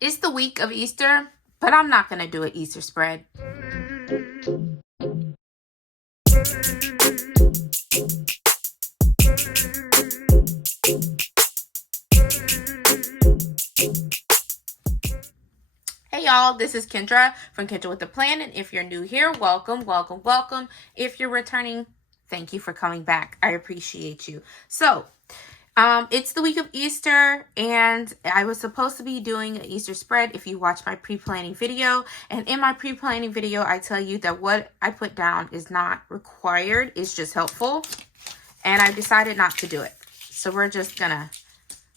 It's the week of Easter, but I'm not going to do an Easter spread. Hey y'all, this is Kendra from Kendra with the Plan, and if you're new here, welcome, welcome, welcome. If you're returning, thank you for coming back. I appreciate you. So, it's the week of Easter, and I was supposed to be doing an Easter spread if you watch my pre-planning video. And in my pre-planning video, I tell you that what I put down is not required. It's just helpful. And I decided not to do it. So we're just going to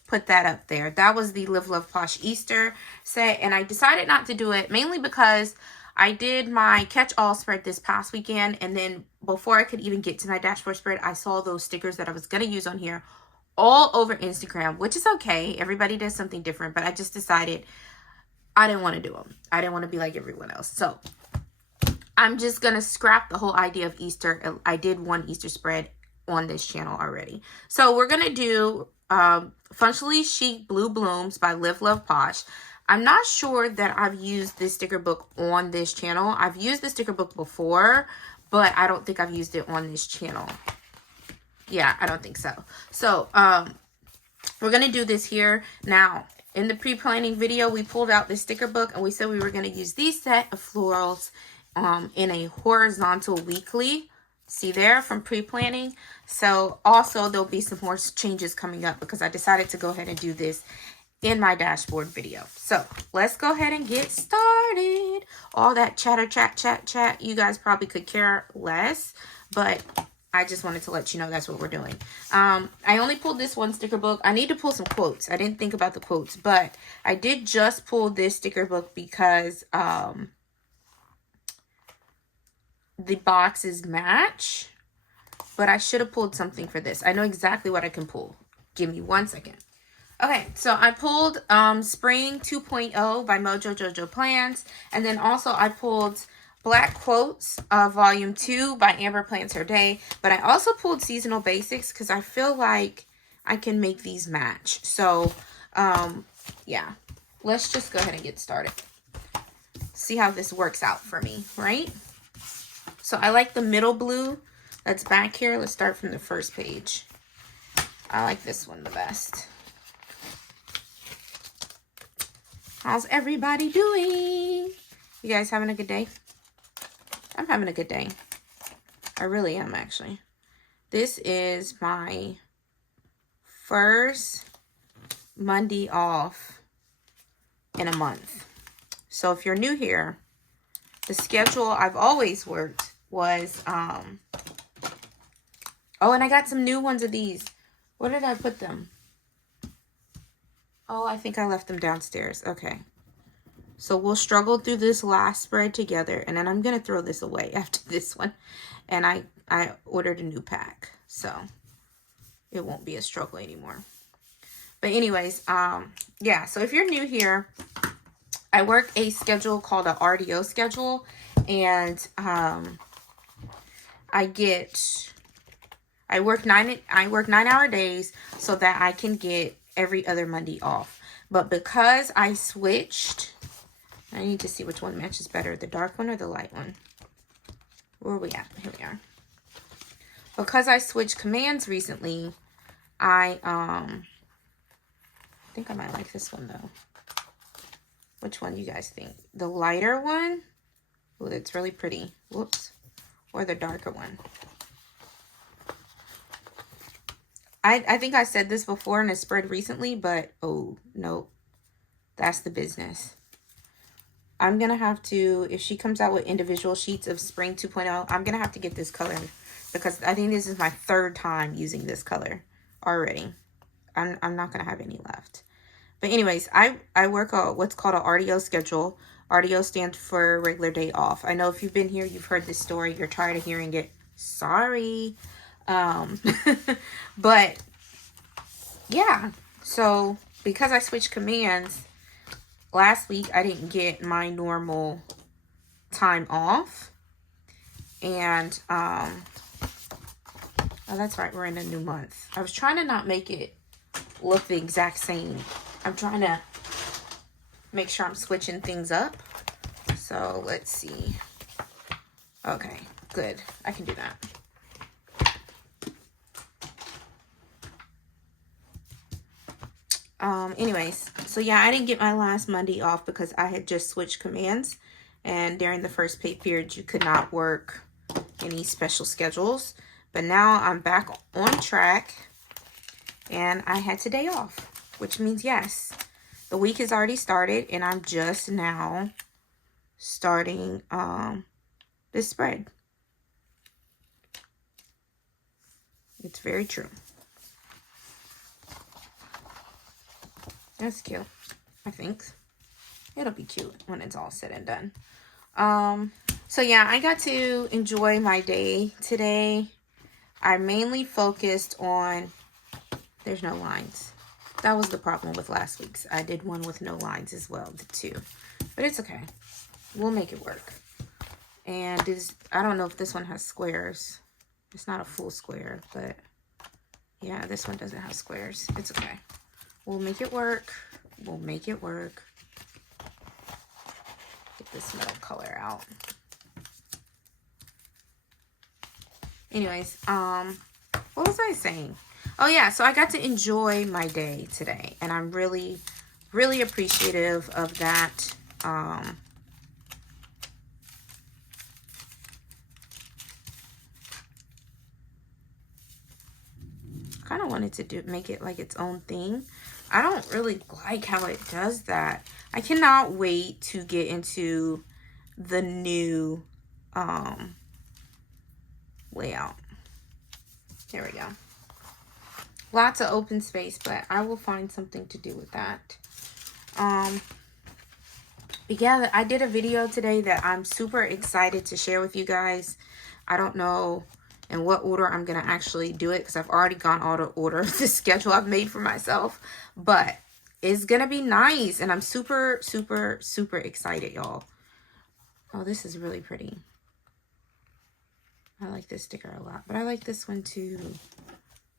put that up there. That was the Live Love Posh Easter set. And I decided not to do it mainly because I did my catch-all spread this past weekend. And then before I could even get to my dashboard spread, I saw those stickers that I was going to use on here all over Instagram, which is okay. Everybody does something different, but I just decided I didn't want to do them. I didn't want to be like everyone else. So I'm just going to scrap the whole idea of Easter. I did one Easter spread on this channel already. So we're going to do Functionally Chic Blue Blooms by Live Love Posh. I'm not sure that I've used this sticker book on this channel. I've used the sticker book before, but I don't think I've used it on this channel. Yeah, I don't think so. So, we're going to do this here. Now, in the pre-planning video, we pulled out this sticker book and we said we were going to use these set of florals in a horizontal weekly. See there from pre-planning. So, also, there'll be some more changes coming up because I decided to go ahead and do this in my dashboard video. So, let's go ahead and get started. All that chatter, chat, you guys probably could care less, but I just wanted to let you know that's what we're doing. I only pulled this one sticker book. I need to pull some quotes. I didn't think about the quotes, but I did just pull this sticker book because the boxes match, but I should have pulled something for this. I know exactly what I can pull. Give me 1 second. Okay, so I pulled Spring 2.0 by Mojo Jojo Plans, and then also I pulled Black Quotes, Volume 2 by Amber Plans Her Day. But I also pulled Seasonal Basics because I feel like I can make these match. So, yeah. Let's just go ahead and get started. See how this works out for me, right? So, I like the middle blue that's back here. Let's start from the first page. I like this one the best. How's everybody doing? You guys having a good day? I'm having a good day. I really am, actually. This is my first Monday off in a month. So if you're new here, the schedule I've always worked was, oh, and I got some new ones of these. Where did I put them? Oh, I think I left them downstairs. Okay. So we'll struggle through this last spread together. And then I'm going to throw this away after this one. And I ordered a new pack. So it won't be a struggle anymore. But anyways, yeah. So if you're new here, I work a schedule called an RDO schedule. And I work 9-hour days so that I can get every other Monday off. But because I switched, I need to see which one matches better, the dark one or the light one. Where are we at? Here we are. Because I switched commands recently, I think I might like this one though. Which one do you guys think? The lighter one? Oh, it's really pretty. Whoops. Or the darker one. I think I said this before in a spread recently, but oh, no. That's the business. I'm going to have to, if she comes out with individual sheets of Spring 2.0, I'm going to have to get this color because I think this is my third time using this color already. I'm not going to have any left. But anyways, I work what's called an RDO schedule. RDO stands for regular day off. I know if you've been here, you've heard this story. You're tired of hearing it. Sorry. But yeah, so because I switched commands last week, I didn't get my normal time off. And oh, that's right, we're in a new month. I was trying to not make it look the exact same. I'm trying to make sure I'm switching things up. So let's see. Okay, good. I can do that. Anyways, so yeah, I didn't get my last Monday off because I had just switched commands, and during the first pay period you could not work any special schedules, but now I'm back on track and I had today off, which means yes, the week has already started and I'm just now starting this spread. It's very true. That's cute. I think it'll be cute when it's all said and done. So yeah, I got to enjoy my day today. I mainly focused on, there's no lines. That was the problem with last week's. I did one with no lines as well, the two. But it's okay. We'll make it work. And I don't know if this one has squares. It's not a full square, but yeah, this one doesn't have squares. It's okay. We'll make it work. We'll make it work. Get this middle color out. Anyways, what was I saying? Oh yeah, so I got to enjoy my day today, and I'm really, really appreciative of that. Kind of wanted to make it like its own thing. I don't really like how it does that. I cannot wait to get into the new layout. There we go. Lots of open space, but I will find something to do with that. But yeah, I did a video today that I'm super excited to share with you guys. I don't know in what order I'm going to actually do it because I've already gone out of order the schedule I've made for myself. But it's going to be nice, and I'm super, super, super excited, y'all. Oh, this is really pretty. I like this sticker a lot, but I like this one too.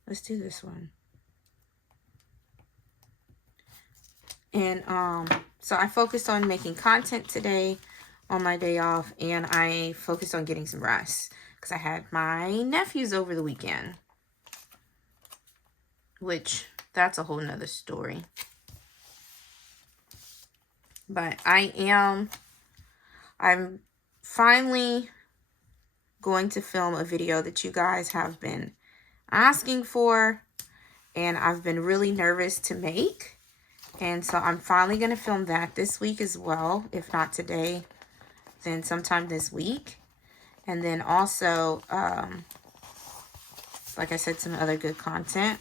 Let's do this one. And so I focused on making content today on my day off, and I focused on getting some rest because I had my nephews over the weekend, which that's a whole nother story. But I'm finally going to film a video that you guys have been asking for, and I've been really nervous to make. And so I'm finally going to film that this week as well. If not today, then sometime this week. And then also, like I said, some other good content.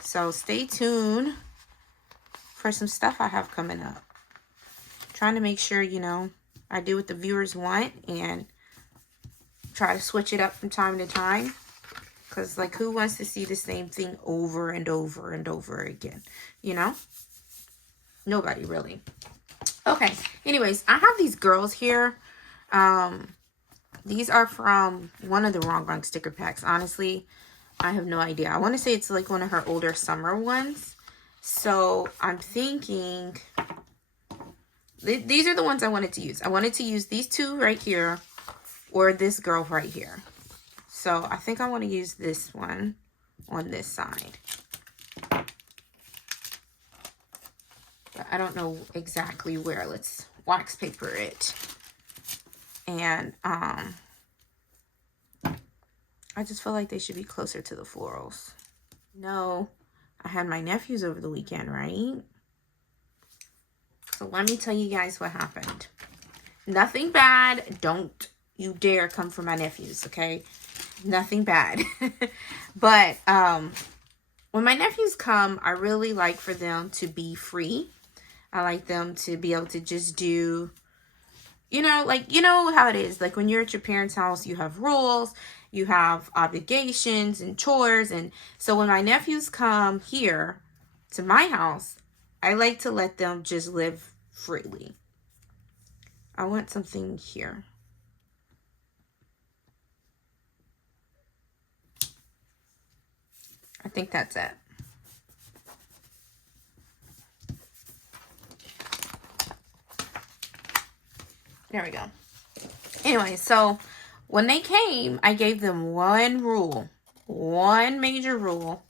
So stay tuned for some stuff I have coming up. Trying to make sure, you know, I do what the viewers want and try to switch it up from time to time. Because, like, who wants to see the same thing over and over and over again? You know? Nobody, really. Okay. Anyways, I have these girls here. These are from one of the Wrong sticker packs. Honestly, I have no idea. I want to say it's, like, one of her older summer ones. So, I'm thinking these are the ones I wanted to use. I wanted to use these two right here or this girl right here. So I think I want to use this one on this side. But I don't know exactly where. Let's wax paper it. And I just feel like they should be closer to the florals. No, I had my nephews over the weekend, right? So let me tell you guys what happened. Nothing bad. Don't you dare come for my nephews, okay? Nothing bad. But when my nephews come, I really like for them to be free. I like them to be able to just do, you know, like, you know how it is. Like when you're at your parents' house, you have rules, you have obligations and chores. And so when my nephews come here to my house, I like to let them just live freely. I want something here. I think that's it. There we go. Anyway, so when they came, I gave them one rule. One major rule.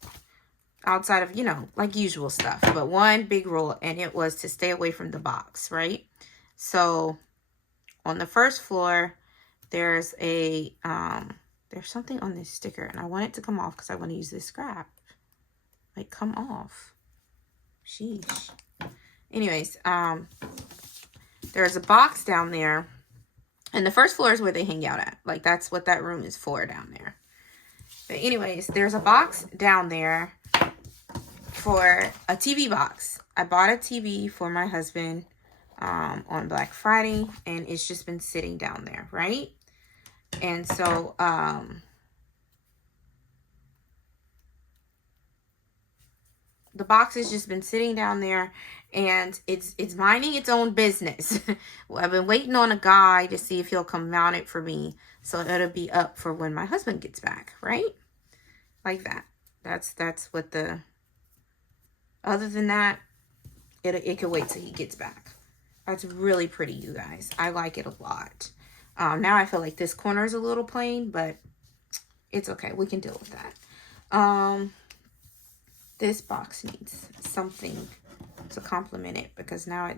Outside of, you know, like usual stuff. But one big rule. And it was to stay away from the box, right? So on the first floor, there's a, there's something on this sticker. And I want it to come off because I want to use this scrap. Like, come off. Sheesh. Anyways, there's a box down there. And the first floor is where they hang out at. Like, that's what that room is for down there. But anyways, there's a box down there for a TV box. I bought a TV for my husband on Black Friday. And it's just been sitting down there, right? And so, the box has just been sitting down there. And it's minding its own business. Well, I've been waiting on a guy to see if he'll come mount it for me. So it'll be up for when my husband gets back, right? Like that. That's what the... Other than that, it could wait till he gets back. That's really pretty, you guys. I like it a lot. Now I feel like this corner is a little plain, but it's okay. We can deal with that. This box needs something to complement it because now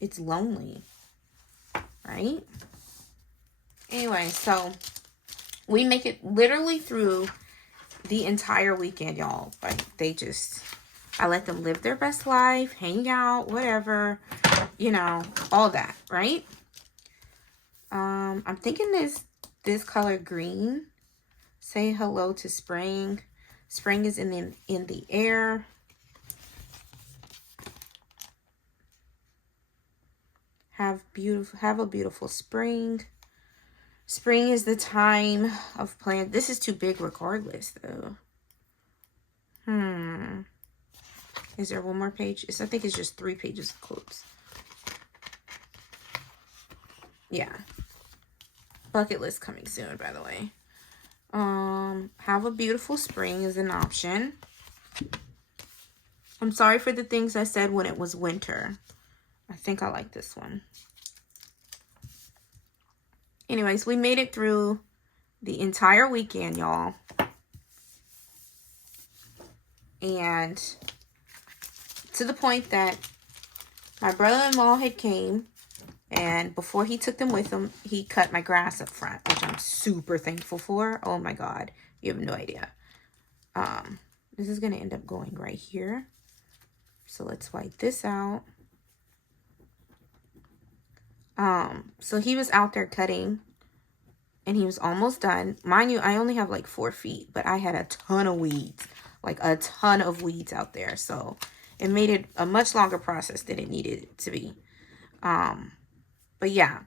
it's lonely, right? Anyway, so we make it literally through the entire weekend, y'all. Like, I let them live their best life, hang out, whatever, you know, all that, right? I'm thinking this color green, say hello to spring. Spring is in the air. Have a beautiful spring. Spring is the time of plant. This is too big regardless, though. Is there one more page? I think it's just 3 pages of quotes. Yeah. Bucket list coming soon, by the way. Have a beautiful spring is an option. I'm sorry for the things I said when it was winter. I think I like this one. Anyways, we made it through the entire weekend, y'all. And to the point that my brother-in-law had came, and before he took them with him, he cut my grass up front, which I'm super thankful for. Oh my God, you have no idea. This is going to end up going right here. So let's wipe this out. So he was out there cutting and he was almost done. Mind you, I only have like 4 feet, but I had a ton of weeds, like a ton of weeds out there. So it made it a much longer process than it needed it to be. But yeah.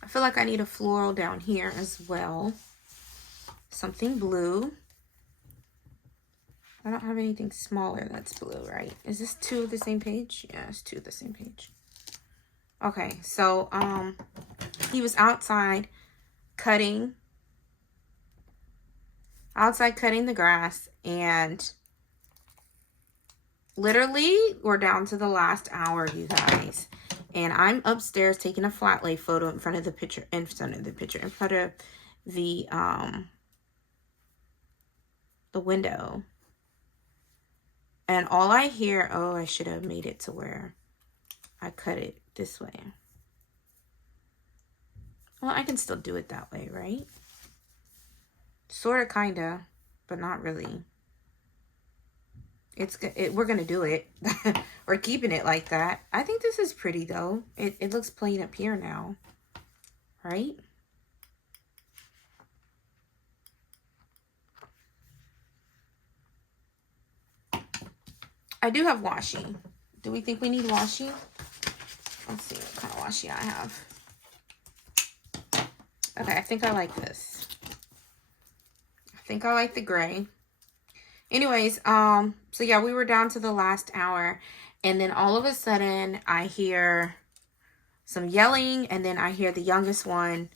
I feel like I need a floral down here as well. Something blue. I don't have anything smaller that's blue, right? Is this 2 of the same page? Yeah, it's 2 of the same page. Okay, so he was outside cutting the grass, and literally we're down to the last hour, you guys. And I'm upstairs taking a flat lay photo in front of the picture, in front of the window. And all I hear, oh, I should have made it to where I cut it this way. Well, I can still do it that way, right? Sort of, kind of, but not really. We're going to do it. We're keeping it like that. I think this is pretty, though. It looks plain up here now. Right? I do have washi. Do we think we need washi? Let's see what kind of washi I have. Okay, I think I like this. think I like the gray. Anyways, so yeah, we were down to the last hour, and then all of a sudden I hear some yelling, and then I hear the youngest one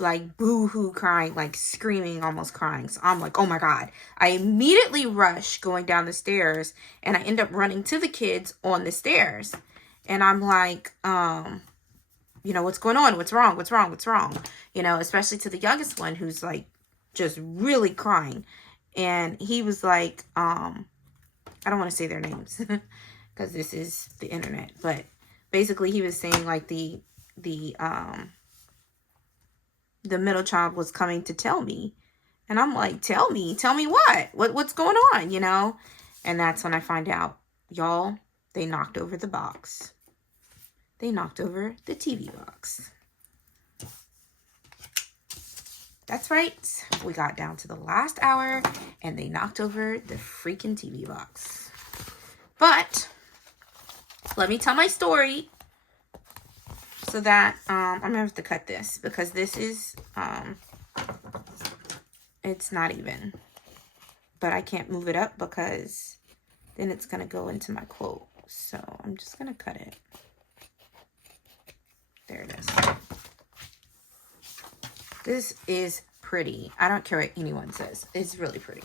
like boo-hoo crying, like screaming, almost crying. So I'm like, oh my God. I immediately rush going down the stairs, and I end up running to the kids on the stairs. And I'm like, you know, what's going on? What's wrong? What's wrong? What's wrong? You know, especially to the youngest one who's like just really crying. And he was like, I don't want to say their names because this is the internet, but basically he was saying like the middle child was coming to tell me. And I'm like, tell me what? What's going on, you know? And that's when I find out, y'all, they knocked over the box. They knocked over the TV box. That's right. We got down to the last hour and they knocked over the freaking TV box. But let me tell my story so that I'm gonna have to cut this because this is it's not even, but I can't move it up because then it's gonna go into my quote. So I'm just gonna cut it. There it is. This is pretty. I don't care what anyone says. It's really pretty.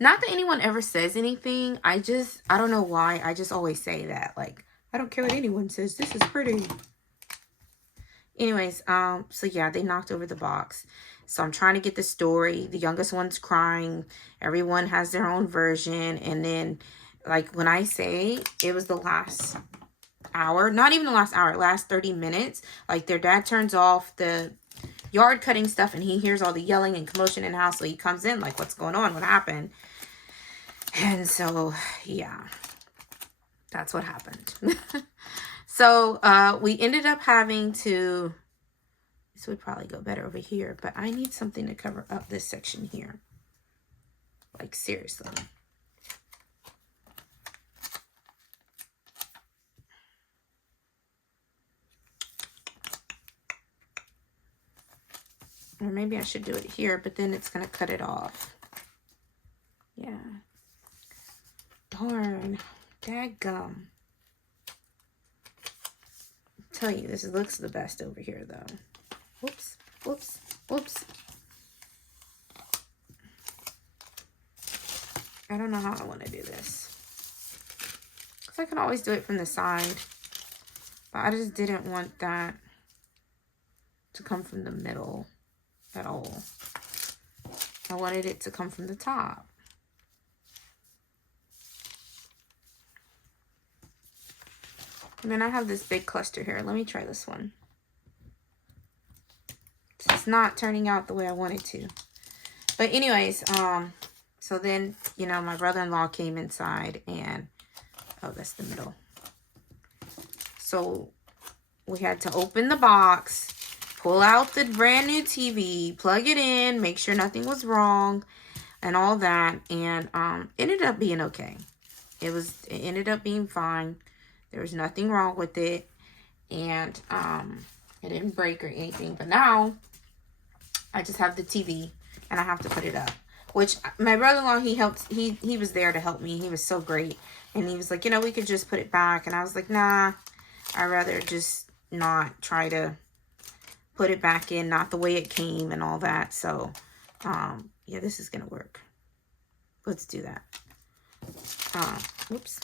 Not that anyone ever says anything. I don't know why. I just always say that. Like, I don't care what anyone says. This is pretty. Anyways, so yeah, they knocked over the box. So I'm trying to get the story. The youngest one's crying. Everyone has their own version. And then, like, when I say it was the last hour, not even the last hour, last 30 minutes, like their dad turns off the yard cutting stuff and he hears all the yelling and commotion in the house. So he comes in like, what's going on? What happened? And so, yeah, that's what happened. So, we ended up having to, this would probably go better over here, but I need something to cover up this section here. Like, seriously. Or maybe I should do it here, but then it's going to cut it off. Yeah. Darn. Dadgum. I'll tell you, this looks the best over here, though. Whoops. Whoops. Whoops. I don't know how I want to do this. Because I can always do it from the side. But I just didn't want that to come from the middle at all. I wanted it to come from the top. And then I have this big cluster here. Let me try this one. It's not turning out the way I wanted to. But anyways, so then, you know, my brother-in-law came inside and, oh, that's the middle. So we had to open the box, pull out the brand new TV, plug it in, make sure nothing was wrong and all that. And it ended up being okay. It ended up being fine. There was nothing wrong with it. And it didn't break or anything. But now I just have the TV and I have to put it up. Which my brother-in-law, he was there to help me. He was so great. And he was like, you know, we could just put it back. And I was like, nah, I'd rather just not try to put it back in, not the way it came and all that. So, yeah, this is going to work. Let's do that. Whoops.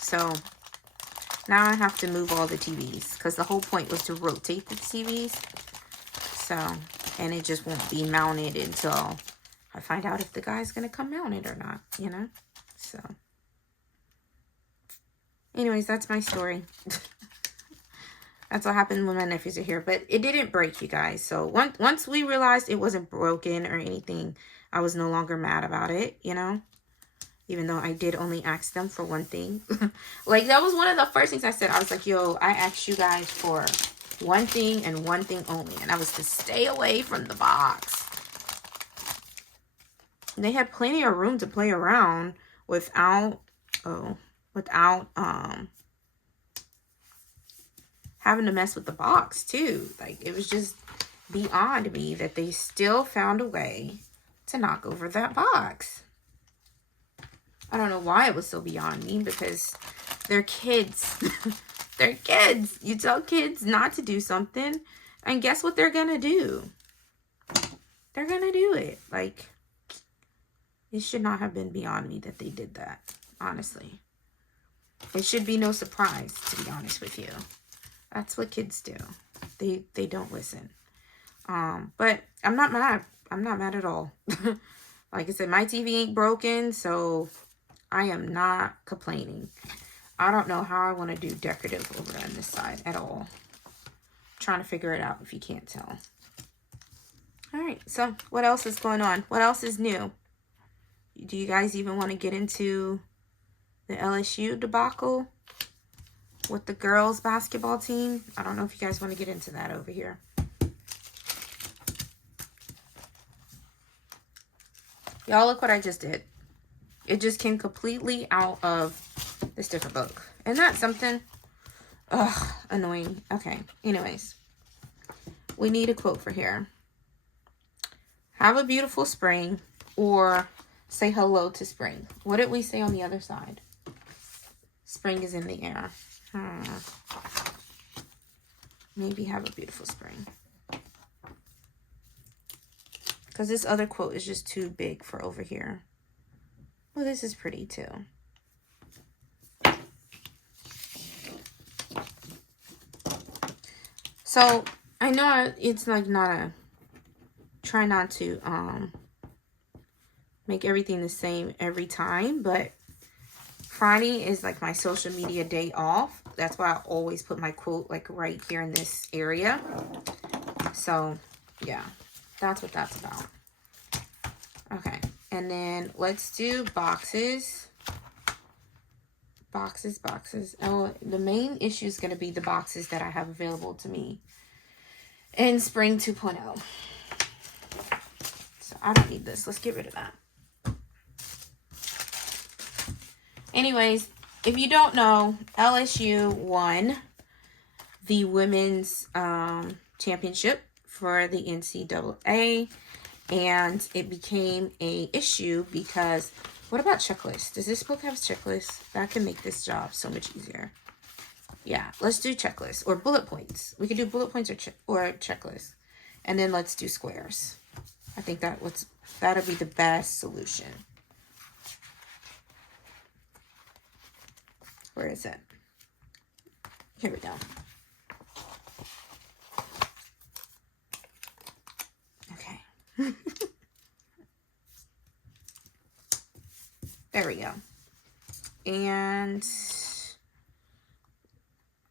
So, now I have to move all the TVs because the whole point was to rotate the TVs. So, and it just won't be mounted until I find out if the guy's going to come mount it or not, you know? So, anyways, that's my story. That's what happened when my nephews are here. But it didn't break, you guys. So, once we realized it wasn't broken or anything, I was no longer mad about it, you know? Even though I did only ask them for one thing. Like, that was one of the first things I said. I was like, yo, I asked you guys for one thing and one thing only. And that was to stay away from the box. They had plenty of room to play around without having having to mess with the box too. Like, it was just beyond me that they still found a way to knock over that box. I don't know why it was so beyond me, because they're kids. They're kids. You tell kids not to do something, and guess what they're gonna do? They're gonna do it. Like, it should not have been beyond me that they did that, honestly. It should be no surprise, to be honest with you. That's what kids do. They don't listen. But I'm not mad. I'm not mad at all. Like I said, my TV ain't broken, so I am not complaining. I don't know how I want to do decorative over on this side at all. I'm trying to figure it out if you can't tell. All right, so what else is going on? What else is new? Do you guys even want to get into the LSU debacle with the girls basketball team? I don't know if you guys want to get into that over here. Y'all, look what I just did. It just came completely out of the sticker book. Isn't that something? Ugh, annoying. Okay, anyways. We need a quote for here. Have a beautiful spring, or say hello to spring. What did we say on the other side? Spring is in the air. Maybe have a beautiful spring. Because this other quote is just too big for over here. Well, this is pretty too. So, I know it's like not a... Try not to make everything the same every time, but Friday is like my social media day off. That's why I always put my quote like right here in this area. So, yeah. That's what that's about. Okay. And then let's do boxes. Boxes. Oh, the main issue is going to be the boxes that I have available to me in Spring 2.0. So I don't need this. Let's get rid of that. Anyways, if you don't know, LSU won the women's championship for the NCAA, and it became a issue because, what about checklists? Does this book have checklists? That can make this job so much easier. Yeah, let's do checklists or bullet points. We could do bullet points or checklists, and then let's do squares. I think that'll be the best solution. Where is it? Here we go. Okay. There we go. And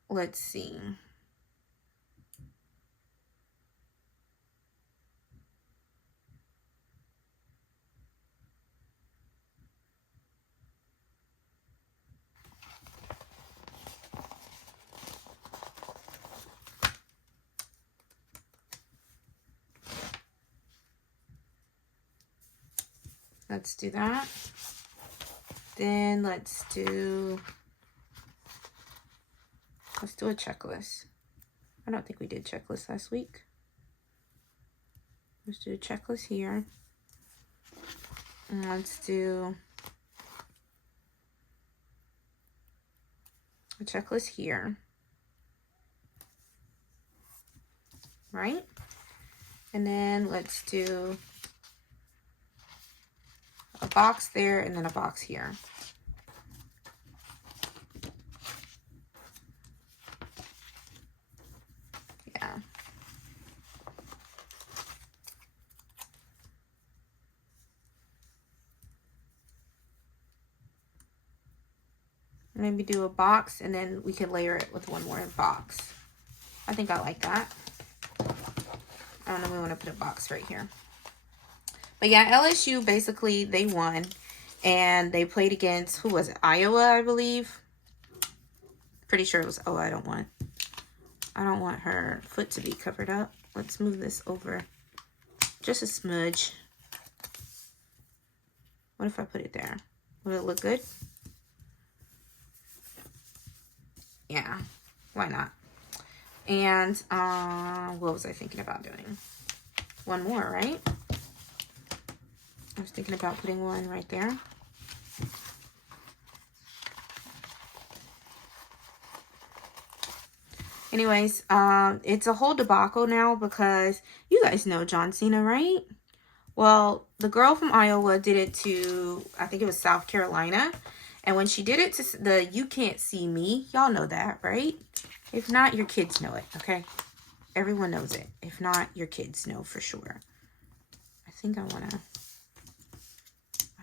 let's see. Let's do that. Then let's do a checklist. I don't think we did checklist last week. Let's do a checklist here. And let's do a checklist here. Right? And then let's do a box there and then a box here. Yeah. Maybe do a box and then we can layer it with one more box. I think I like that. I don't know, we want to put a box right here. But yeah, LSU, basically, they won. And they played against, who was it? Iowa, I believe. Pretty sure it was, oh, I don't want her foot to be covered up. Let's move this over just a smudge. What if I put it there? Will it look good? Yeah, why not? And what was I thinking about doing? One more, right? I was thinking about putting one right there. Anyways, it's a whole debacle now because you guys know John Cena, right? Well, the girl from Iowa did it to, I think it was South Carolina. And when she did it to the You Can't See Me, y'all know that, right? If not, your kids know it, okay? Everyone knows it. If not, your kids know for sure. I think I want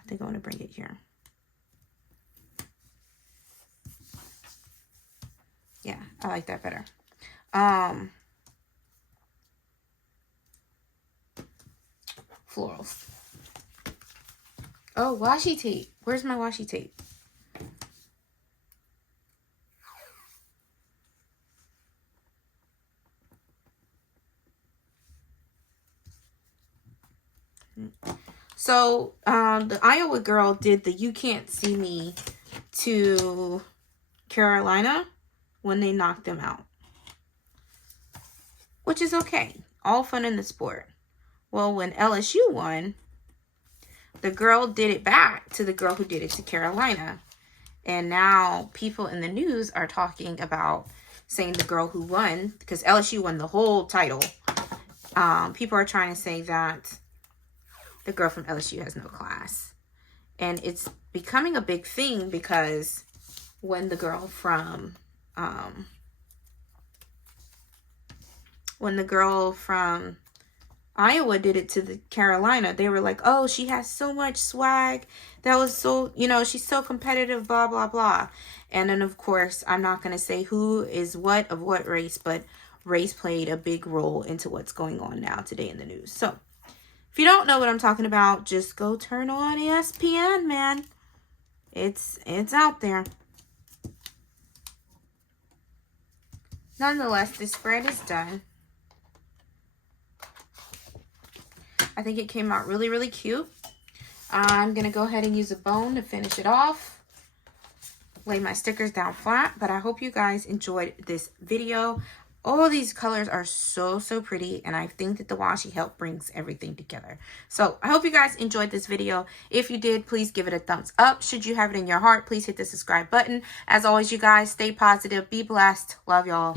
to bring it here. Yeah, I like that better. Florals. Oh, washi tape. Where's my washi tape? So, the Iowa girl did the You Can't See Me to Carolina when they knocked them out. Which is okay. All fun in the sport. Well, when LSU won, the girl did it back to the girl who did it to Carolina. And now people in the news are talking about saying the girl who won, because LSU won the whole title. People are trying to say that the girl from LSU has no class. And it's becoming a big thing because when the girl from Iowa did it to the Carolina, they were like, oh, she has so much swag. That was so, she's so competitive, blah, blah, blah. And then, of course, I'm not going to say who is what of what race, but race played a big role into what's going on now today in the news. So, if you don't know what I'm talking about, just go turn on ESPN, man. It's out there. Nonetheless, this spread is done. I think it came out really, really cute. I'm going to go ahead and use a bone to finish it off. Lay my stickers down flat. But I hope you guys enjoyed this video. All these colors are so, so pretty. And I think that the washi help brings everything together. So I hope you guys enjoyed this video. If you did, please give it a thumbs up. Should you have it in your heart, please hit the subscribe button. As always, you guys, stay positive. Be blessed. Love y'all.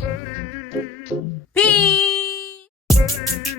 Peace.